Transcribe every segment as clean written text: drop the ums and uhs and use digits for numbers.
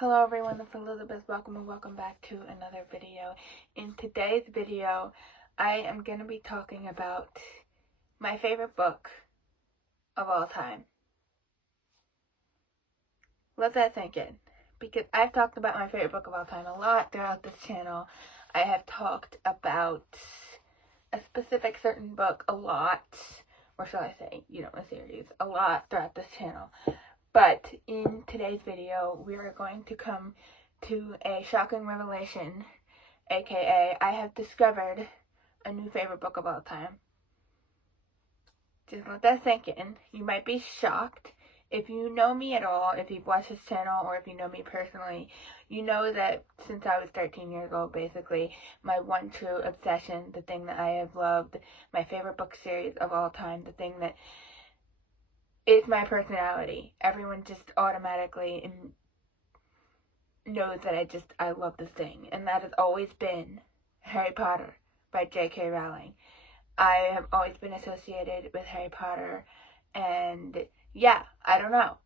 Hello everyone, it's Elizabeth. Welcome and welcome back to another video. In today's video, I am going to be talking about my favorite book of all time. Let that sink in, because I've talked about my favorite book of all time a lot throughout this channel. I have talked about a specific certain book a lot, or shall I say, a series, a lot throughout this channel. But in today's video, we are going to come to a shocking revelation, aka I have discovered a new favorite book of all time. Just let that sink in. You might be shocked. If you know me at all, if you've watched this channel, or if you know me personally, you know that since I was 13 years old, basically, my one true obsession, the thing that I have loved, my favorite book series of all time, the thing that is my personality. Everyone just automatically knows that I love this thing, and that has always been Harry Potter by J.K. Rowling. I have always been associated with Harry Potter, and yeah, I don't know.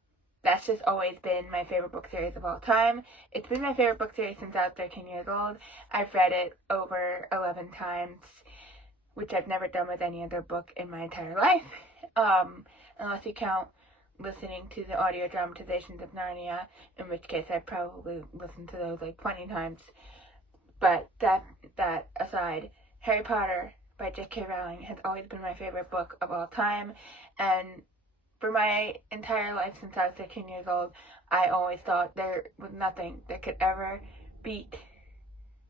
That's just always been my favorite book series of all time. It's been my favorite book series since I was 13 years old. I've read it over 11 times, which I've never done with any other book in my entire life, unless you count listening to the audio dramatizations of Narnia, in which case I probably listened to those like 20 times. But that aside, Harry Potter by J.K. Rowling has always been my favorite book of all time, and for my entire life since I was 13 years old, I always thought there was nothing that could ever beat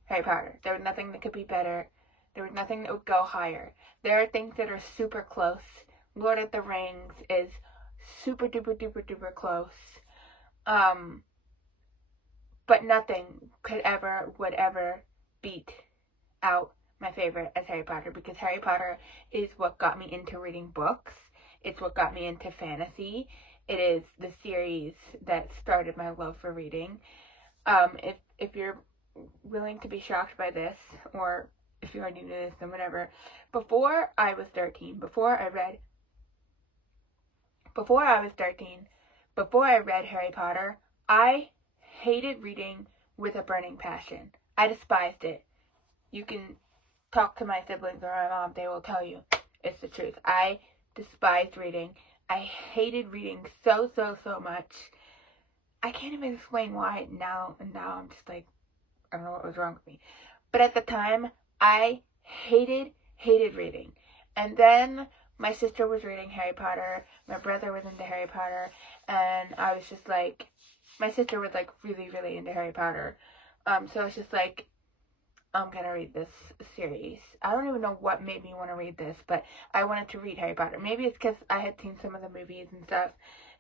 Harry Potter. There was nothing that could be better. There was nothing that would go higher. There are things that are super close. Lord of the Rings is super duper duper duper close. But nothing would ever beat out my favorite as Harry Potter, because Harry Potter is what got me into reading books. It's what got me into fantasy. It is the series that started my love for reading. If you're willing to be shocked by this, or if you already knew this, then whatever. Before I was 13, before I read Harry Potter, I hated reading with a burning passion. I despised it. You can talk to my siblings or my mom, they will tell you it's the truth. I despised reading. I hated reading so much. I can't even explain why now, and now I'm just like, I don't know what was wrong with me. But at the time, I hated reading. And then my sister was reading Harry Potter, my brother was into Harry Potter, and I was just like, my sister was like really into Harry Potter. So I was just like, I'm gonna read this series. I don't even know what made me want to read this, but I wanted to read Harry Potter. Maybe it's because I had seen some of the movies and stuff,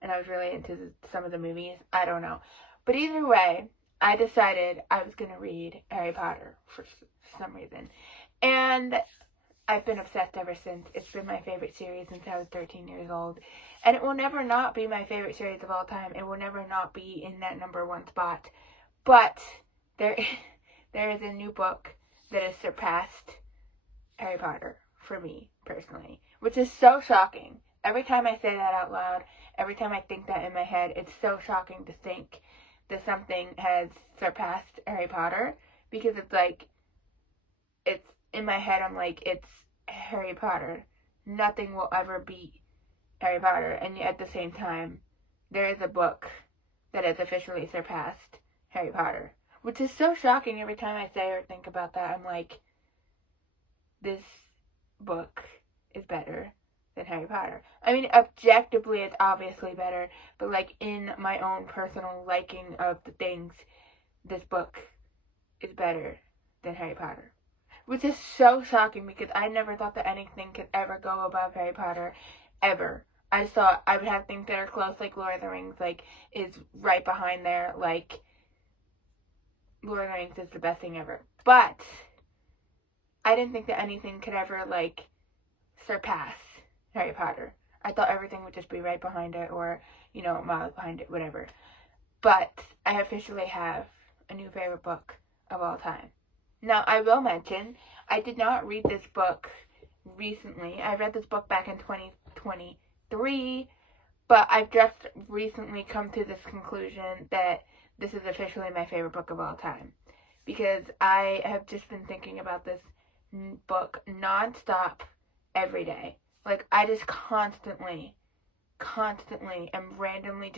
and I was really into some of the movies. I don't know. But either way, I decided I was gonna read Harry Potter for some reason. And I've been obsessed ever since. It's been my favorite series since I was 13 years old. And it will never not be my favorite series of all time. It will never not be in that number one spot. But there is a new book that has surpassed Harry Potter for me personally, which is so shocking. Every time I say that out loud, every time I think that in my head, it's so shocking to think that something has surpassed Harry Potter, because it's like, it's in my head, I'm like, it's Harry Potter. Nothing will ever beat Harry Potter. And yet at the same time, there is a book that has officially surpassed Harry Potter, which is so shocking. Every time I say or think about that, I'm like, this book is better than Harry Potter. I mean, objectively, it's obviously better, but like in my own personal liking of the things, this book is better than Harry Potter. Which is so shocking, because I never thought that anything could ever go above Harry Potter, ever. I thought I would have things that are close, like Lord of the Rings, like, is right behind there, like, Lord of the Rings is the best thing ever. But I didn't think that anything could ever, like, surpass Harry Potter. I thought everything would just be right behind it, or, miles behind it, whatever. But I officially have a new favorite book of all time. Now, I will mention, I did not read this book recently. I read this book back in 2023, but I've just recently come to this conclusion that this is officially my favorite book of all time. Because I have just been thinking about this book nonstop every day. Like, I just constantly am randomly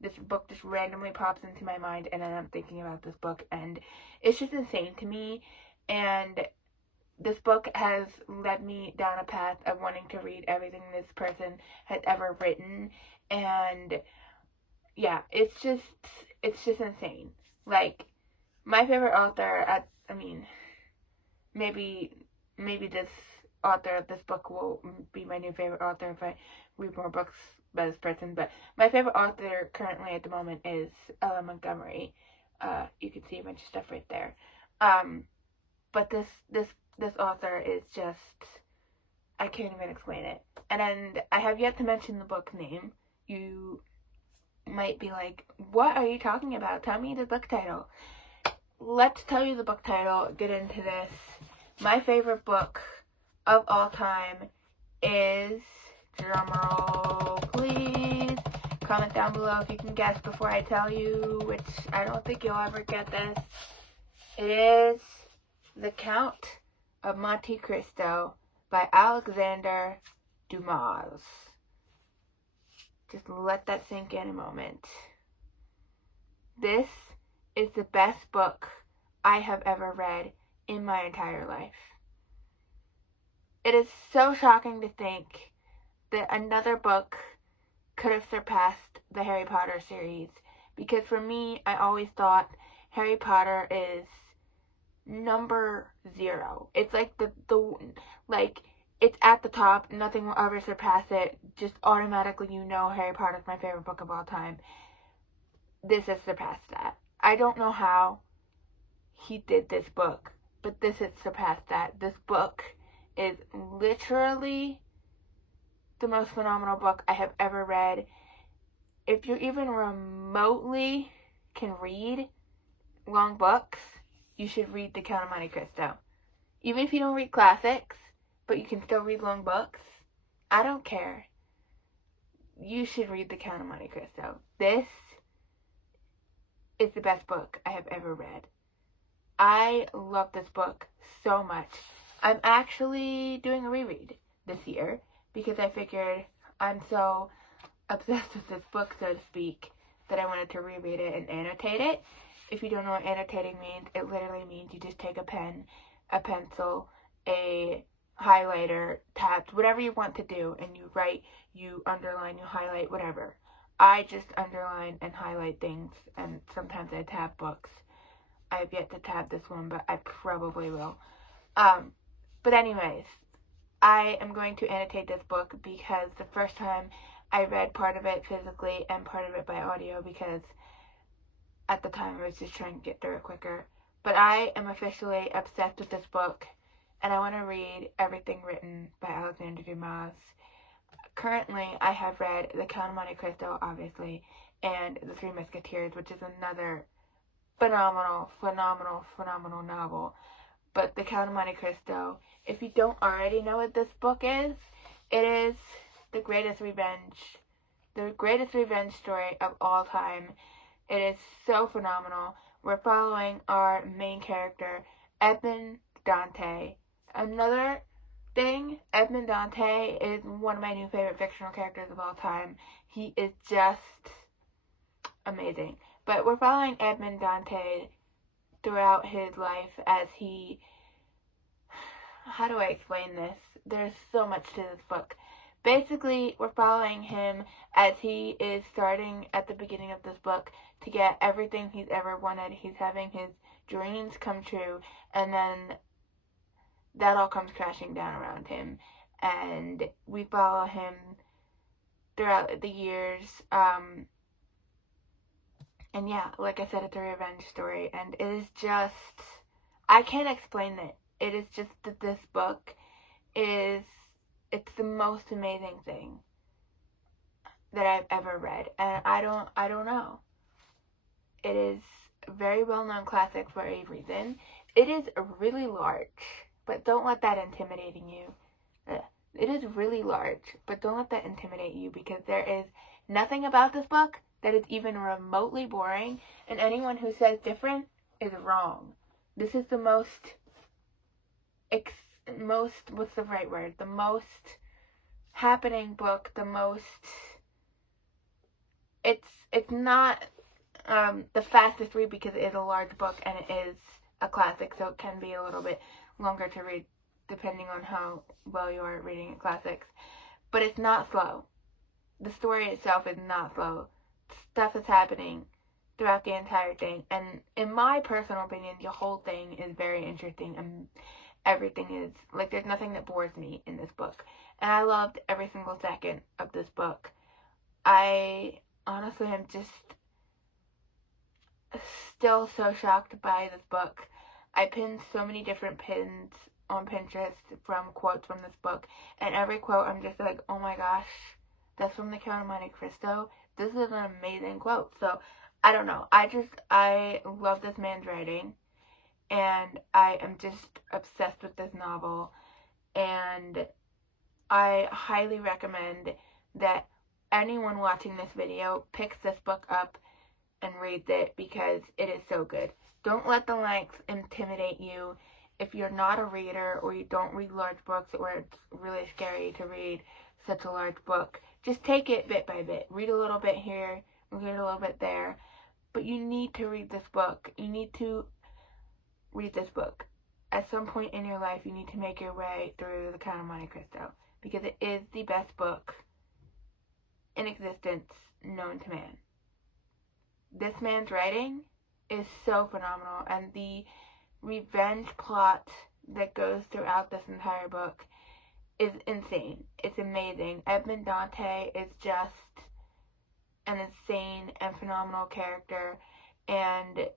this book just randomly pops into my mind, and then I'm thinking about this book, and it's just insane to me. And this book has led me down a path of wanting to read everything this person has ever written, and yeah, it's just insane. Like, my favorite author, maybe this author of this book will be my new favorite author if I read more books by this person, but my favorite author currently at the moment is Ella Montgomery. You can see a bunch of stuff right there. But this author is just, I can't even explain it. And I have yet to mention the book name. You might be like, what are you talking about? Tell me the book title. Let's tell you the book title, get into this. My favorite book of all time is, drumroll please, comment down below if you can guess before I tell you, which I don't think you'll ever get this. It is The Count of Monte Cristo by Alexander Dumas. Just let that sink in a moment. This is the best book I have ever read in my entire life. It is so shocking to think that another book could have surpassed the Harry Potter series, because for me, I always thought Harry Potter is number 0. It's like it's at the top. Nothing will ever surpass it. Just automatically, Harry Potter is my favorite book of all time. This has surpassed that. I don't know how he did this book, but this has surpassed that. This book is literally the most phenomenal book I have ever read. If you even remotely can read long books, you should read The Count of Monte Cristo. Even if you don't read classics, but you can still read long books, I don't care. You should read The Count of Monte Cristo. This is the best book I have ever read. I love this book so much. I'm actually doing a reread this year because I figured I'm so obsessed with this book, so to speak, that I wanted to reread it and annotate it. If you don't know what annotating means, it literally means you just take a pen, a pencil, a highlighter, tabs, whatever you want to do, and you write, you underline, you highlight, whatever. I just underline and highlight things, and sometimes I tab books. I have yet to tab this one, but I probably will. But anyways, I am going to annotate this book because the first time I read part of it physically and part of it by audio, because at the time I was just trying to get through it quicker. But I am officially obsessed with this book, and I want to read everything written by Alexander Dumas. Currently, I have read The Count of Monte Cristo, obviously, and The Three Musketeers, which is another phenomenal novel. But The Count of Monte Cristo, if you don't already know what this book is, it is the greatest revenge story of all time. It is so phenomenal. We're following our main character, Edmond Dante. Another thing, Edmond Dante is one of my new favorite fictional characters of all time. He is just amazing. But we're following Edmond Dante throughout his life as he... How do I explain this? There's so much to this book. Basically, we're following him as he is starting at the beginning of this book to get everything he's ever wanted. He's having his dreams come true, and then that all comes crashing down around him. And we follow him throughout the years. And yeah, like I said, it's a revenge story, and it is just... I can't explain it. It is just that this book is... It's the most amazing thing that I've ever read, and I don't know. It is a very well-known classic for a reason. It is really large, but don't let that intimidate you. It is really large, but don't let that intimidate you, because there is nothing about this book that is even remotely boring, and anyone who says different is wrong. This is the most, what's the right word? The most happening book, the most, it's not the fastest read because it is a large book and it is a classic, so it can be a little bit longer to read depending on how well you are at reading classics. But it's not slow. The story itself is not slow. Stuff is happening throughout the entire thing, and in my personal opinion, the whole thing is very interesting, and everything is, like, there's nothing that bores me in this book, and I loved every single second of this book. I honestly am just still so shocked by this book. I pinned so many different pins on Pinterest from quotes from this book, and every quote I'm just like, oh my gosh, that's from the Count of Monte Cristo. This is an amazing quote. So I don't know, I love this man's writing, and I am just obsessed with this novel, and I highly recommend that anyone watching this video picks this book up and reads it because it is so good. Don't let the length intimidate you. If you're not a reader or you don't read large books, or it's really scary to read such a large book, just take it bit by bit. Read a little bit here, read a little bit there. But you need to read this book. You need to read this book. At some point in your life, you need to make your way through the Count of Monte Cristo because it is the best book in existence known to man. This man's writing is so phenomenal, and the revenge plot that goes throughout this entire book is insane. It's amazing. Edmond Dante is just an insane and phenomenal character, and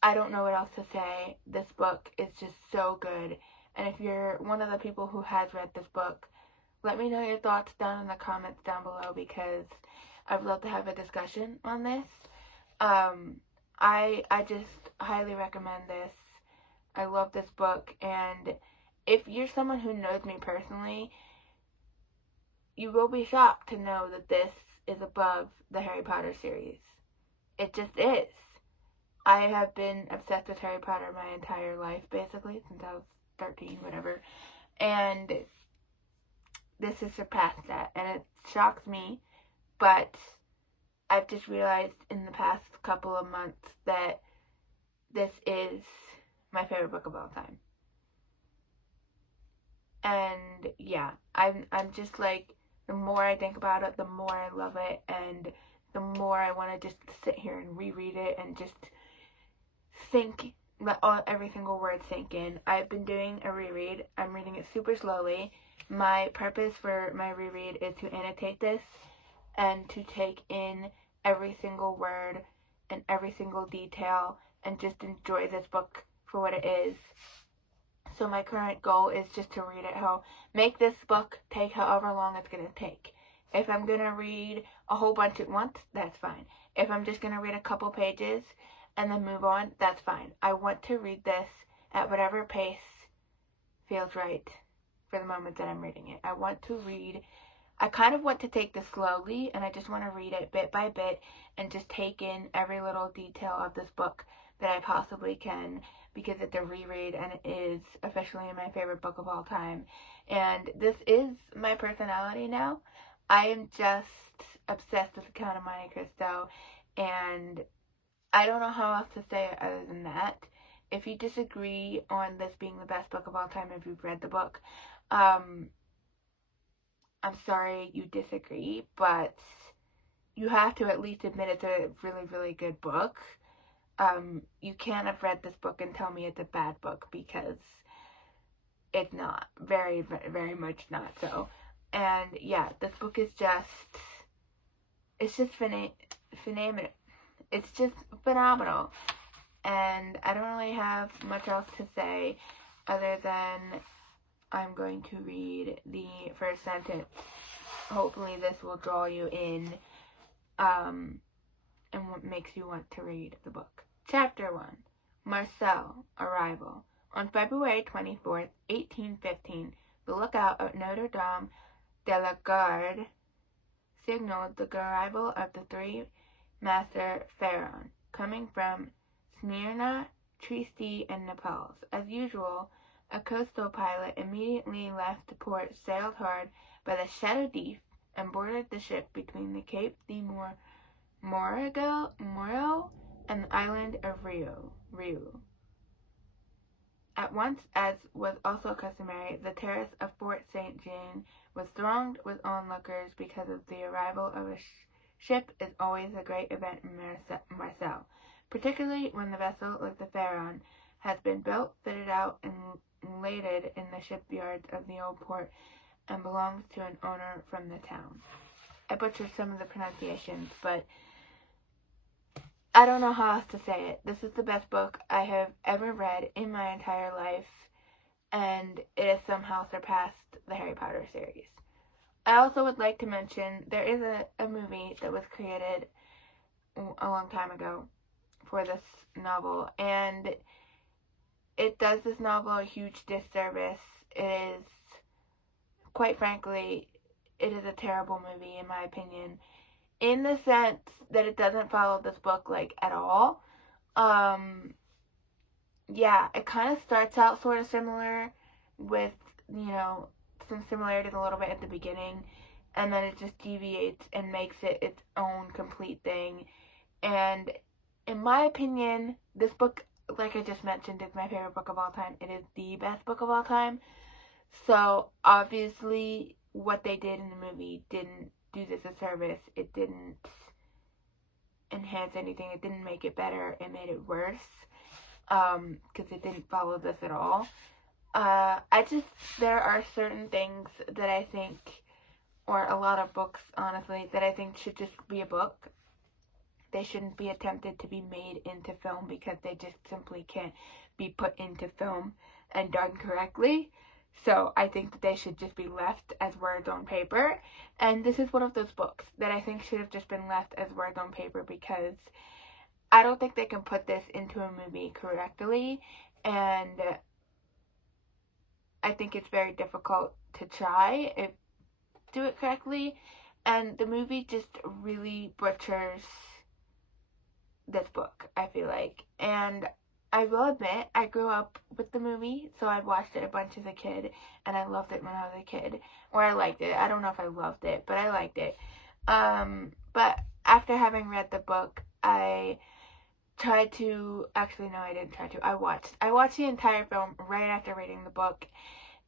I don't know what else to say. This book is just so good, and if you're one of the people who has read this book, let me know your thoughts down in the comments down below because I'd love to have a discussion on this. I just highly recommend this. I love this book, and if you're someone who knows me personally, you will be shocked to know that this is above the Harry Potter series. It just is. I have been obsessed with Harry Potter my entire life, basically, since I was 13, whatever, and this has surpassed that, and it shocks me, but I've just realized in the past couple of months that this is my favorite book of all time. And yeah, I'm just like, the more I think about it, the more I love it, and the more I want to just sit here and reread it and just think, let every single word sink in. I've been doing a reread. I'm reading it super slowly. My purpose for my reread is to annotate this and to take in every single word and every single detail and just enjoy this book for what it is. So my current goal is just to read it make this book take however long it's going to take. If I'm going to read a whole bunch at once, that's fine. If I'm just going to read a couple pages and then move on, that's fine. I want to read this at whatever pace feels right for the moment that I'm reading it. I kind of want to take this slowly, and I just want to read it bit by bit and just take in every little detail of this book that I possibly can, because it's a reread and it is officially my favorite book of all time. And this is my personality now. I am just obsessed with the Count of Monte Cristo, and I don't know how else to say it other than that. If you disagree on this being the best book of all time, if you've read the book, I'm sorry you disagree, but you have to at least admit it's a really, really good book. You can't have read this book and tell me it's a bad book, because it's not. Very, very much not so. And yeah, this book is just, it's just phenomenal. It's just phenomenal. And I don't really have much else to say other than I'm going to read the first sentence. Hopefully this will draw you in, and what makes you want to read the book. Chapter 1. Marcel, Arrival. On February 24th, 1815, the lookout at Notre Dame de la Garde signaled the arrival of the three master Pharaoh, coming from Smyrna, Trieste, and Naples. As usual, a coastal pilot immediately left port, sailed hard by the Shadow Deep, and boarded the ship between the Cape de Moro and the island of Rio. At once, as was also customary, the terrace of Fort St. Jean was thronged with onlookers because of the arrival of a ship is always a great event in Marseille, particularly when the vessel, like the Pharaon, has been built, fitted out, and laded in the shipyards of the old port and belongs to an owner from the town. I butchered some of the pronunciations, but I don't know how else to say it. This is the best book I have ever read in my entire life, and it has somehow surpassed the Harry Potter series. I also would like to mention there is a movie that was created a long time ago for this novel, and it does this novel a huge disservice. It is, quite frankly, it is a terrible movie in my opinion, in the sense that it doesn't follow this book like at all. Yeah, it kind of starts out sort of similar with, some similarities a little bit at the beginning, and then it just deviates and makes it its own complete thing. And in my opinion, this book, like I just mentioned, is my favorite book of all time. It is the best book of all time. So obviously, what they did in the movie didn't do this a service. It didn't enhance anything. It didn't make it better. It made it worse. Because it didn't follow this at all. There are certain things that I think, or a lot of books, honestly, that I think should just be a book. They shouldn't be attempted to be made into film because they just simply can't be put into film and done correctly. So I think that they should just be left as words on paper. And this is one of those books that I think should have just been left as words on paper, because I don't think they can put this into a movie correctly, and I think it's very difficult to try to do it correctly, and the movie just really butchers this book, I feel like. And I will admit, I grew up with the movie, so I watched it a bunch as a kid, and I loved it when I was a kid. Or I liked it. I don't know if I loved it, but I liked it. But after having read the book, I didn't try to. I watched the entire film right after reading the book,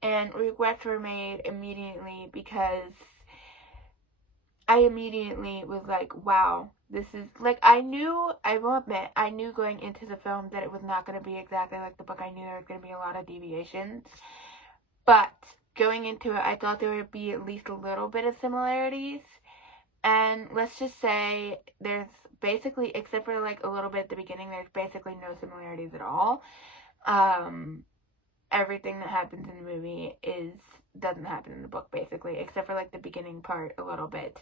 and regrets were made immediately, because I immediately was like, wow, this is, like, I will admit, I knew going into the film that it was not going to be exactly like the book. I knew there was going to be a lot of deviations, but going into it, I thought there would be at least a little bit of similarities, and let's just say there's basically, except for like a little bit at the beginning, there's basically no similarities at all. Everything that happens in the movie doesn't happen in the book, basically, except for like the beginning part a little bit.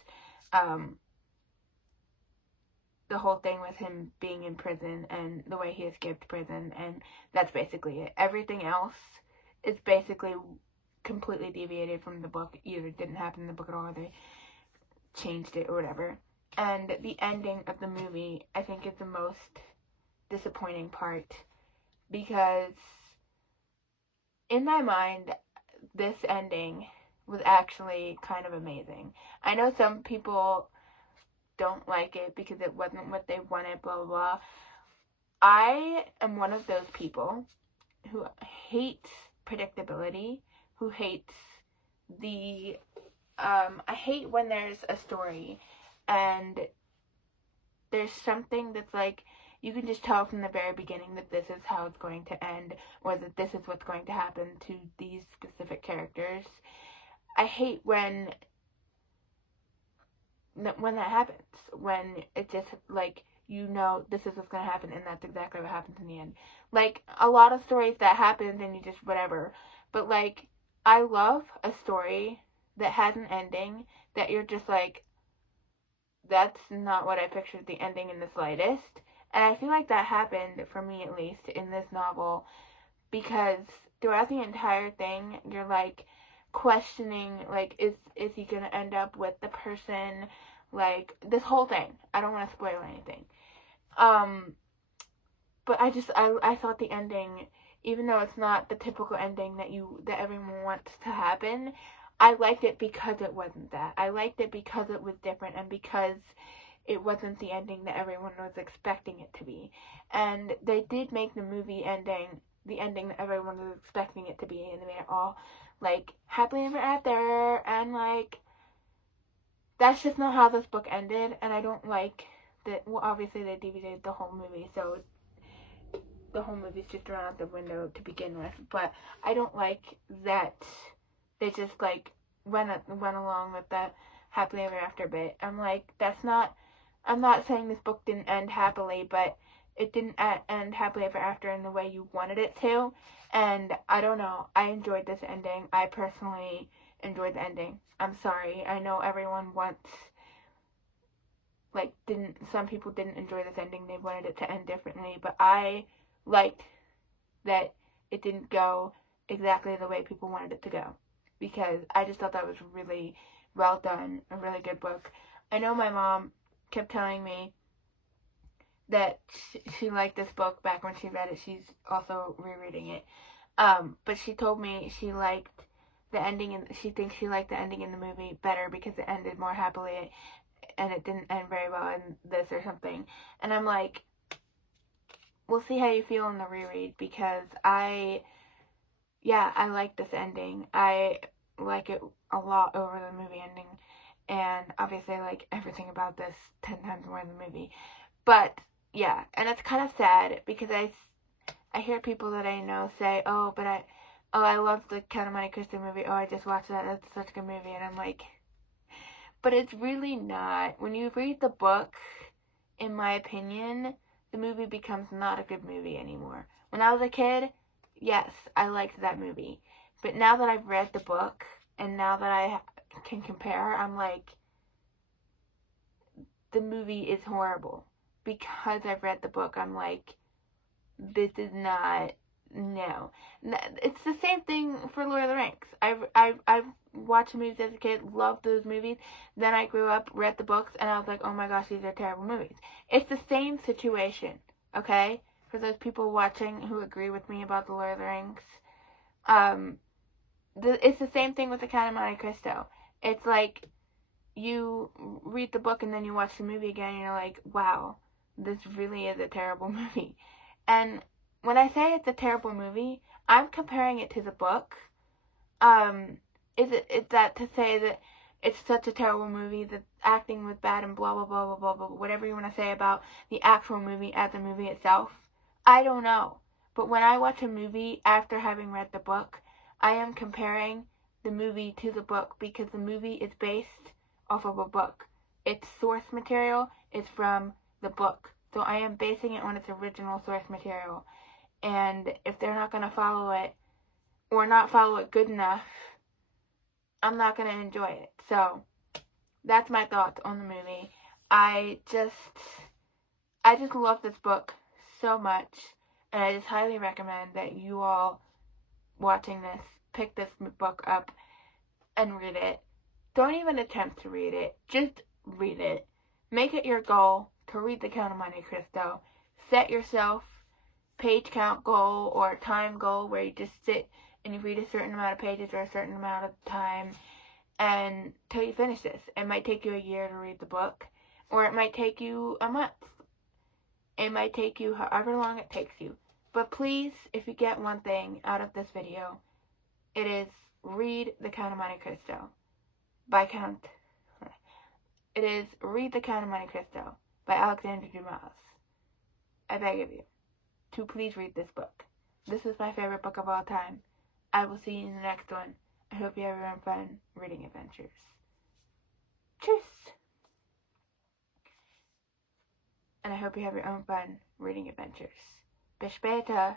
The whole thing with him being in prison and the way he escaped prison, and that's basically it. Everything else is basically completely deviated from the book. Either didn't happen in the book at all, or they changed it or whatever. And the ending of the movie, I think, is the most disappointing part, because in my mind, this ending was actually kind of amazing. I know some people don't like it because it wasn't what they wanted, blah, blah, blah. I am one of those people who hates predictability, who hates I hate when there's a story and there's something that's like, you can just tell from the very beginning that this is how it's going to end, or that this is what's going to happen to these specific characters. I hate when that happens, when it just, like, this is what's going to happen, and that's exactly what happens in the end. Like, a lot of stories that happen, and you just, whatever. But, like, I love a story that has an ending that you're just like, that's not what I pictured the ending in the slightest. And I feel like that happened, for me at least, in this novel, because throughout the entire thing, you're like questioning, like, is he gonna end up with the person, Like, this whole thing. I don't want to spoil anything. But I thought the ending, even though it's not the typical ending that everyone wants to happen, I liked it because it wasn't that. I liked it because it was different and because it wasn't the ending that everyone was expecting it to be. And they did make the movie ending the ending that everyone was expecting it to be, and they made it all like happily ever after, and like that's just not how this book ended. And I don't like that. Well, obviously they DVD'd the whole movie, so the whole movie's just thrown out the window to begin with. But I don't like that they just like went along with that happily ever after bit. I'm like, that's not. I'm not saying this book didn't end happily, but it didn't end happily ever after in the way you wanted it to. And I don't know. I enjoyed this ending. I personally enjoyed the ending. I'm sorry. I know everyone wants some people didn't enjoy this ending. They wanted it to end differently, but I liked that it didn't go exactly the way people wanted it to go, because I just thought that was really well done, a really good book. I know my mom kept telling me that she liked this book back when she read it. She's also rereading it. But she told me she liked the ending, and she thinks she liked the ending in the movie better because it ended more happily and it didn't end very well in this or something. And I'm like, we'll see how you feel in the reread, because I like this ending. I like it a lot over the movie ending, and obviously I like everything about this 10 times more than the movie. But yeah, and it's kind of sad because I hear people that I know say, oh, I love the Count of Monte Cristo movie. Oh, I just watched that. That's such a good movie. And I'm like, but it's really not. When you read the book, in my opinion, the movie becomes not a good movie anymore. When I was a kid, yes, I liked that movie. But now that I've read the book, and now that I can compare, I'm like, the movie is horrible. Because I've read the book, I'm like, this is not, no. It's the same thing for Lord of the Rings. I've watched movies as a kid, loved those movies. Then I grew up, read the books, and I was like, oh my gosh, these are terrible movies. It's the same situation, okay? For those people watching who agree with me about the Lord of the Rings, it's the same thing with the Count of Monte Cristo. It's like you read the book and then you watch the movie again, and you're like, wow, this really is a terrible movie. And when I say it's a terrible movie, I'm comparing it to the book. Is that to say that it's such a terrible movie, that acting was bad and blah blah blah blah blah blah, whatever you want to say about the actual movie as a movie itself? I don't know. But when I watch a movie after having read the book, I am comparing the movie to the book, because the movie is based off of a book. Its source material is from the book. So I am basing it on its original source material. And if they're not going to follow it, or not follow it good enough, I'm not going to enjoy it. So that's my thoughts on the movie. I just love this book so much, and I just highly recommend that you all watching this pick this book up and read it. Don't even attempt to read it. Just read it. Make it your goal to read the Count of Monte Cristo. Set yourself page count goal or time goal where you just sit and you read a certain amount of pages or a certain amount of time and till you finish this. It might take you a year to read the book, or it might take you a month. It might take you however long it takes you. But please, if you get one thing out of this video, it is read the Count of Monte Cristo by Count. It is read the Count of Monte Cristo by Alexander Dumas. I beg of you to please read this book. This is my favorite book of all time. I will see you in the next one. I hope you have your own fun reading adventures. Tschüss! And I hope you have your own fun reading adventures. Bis später!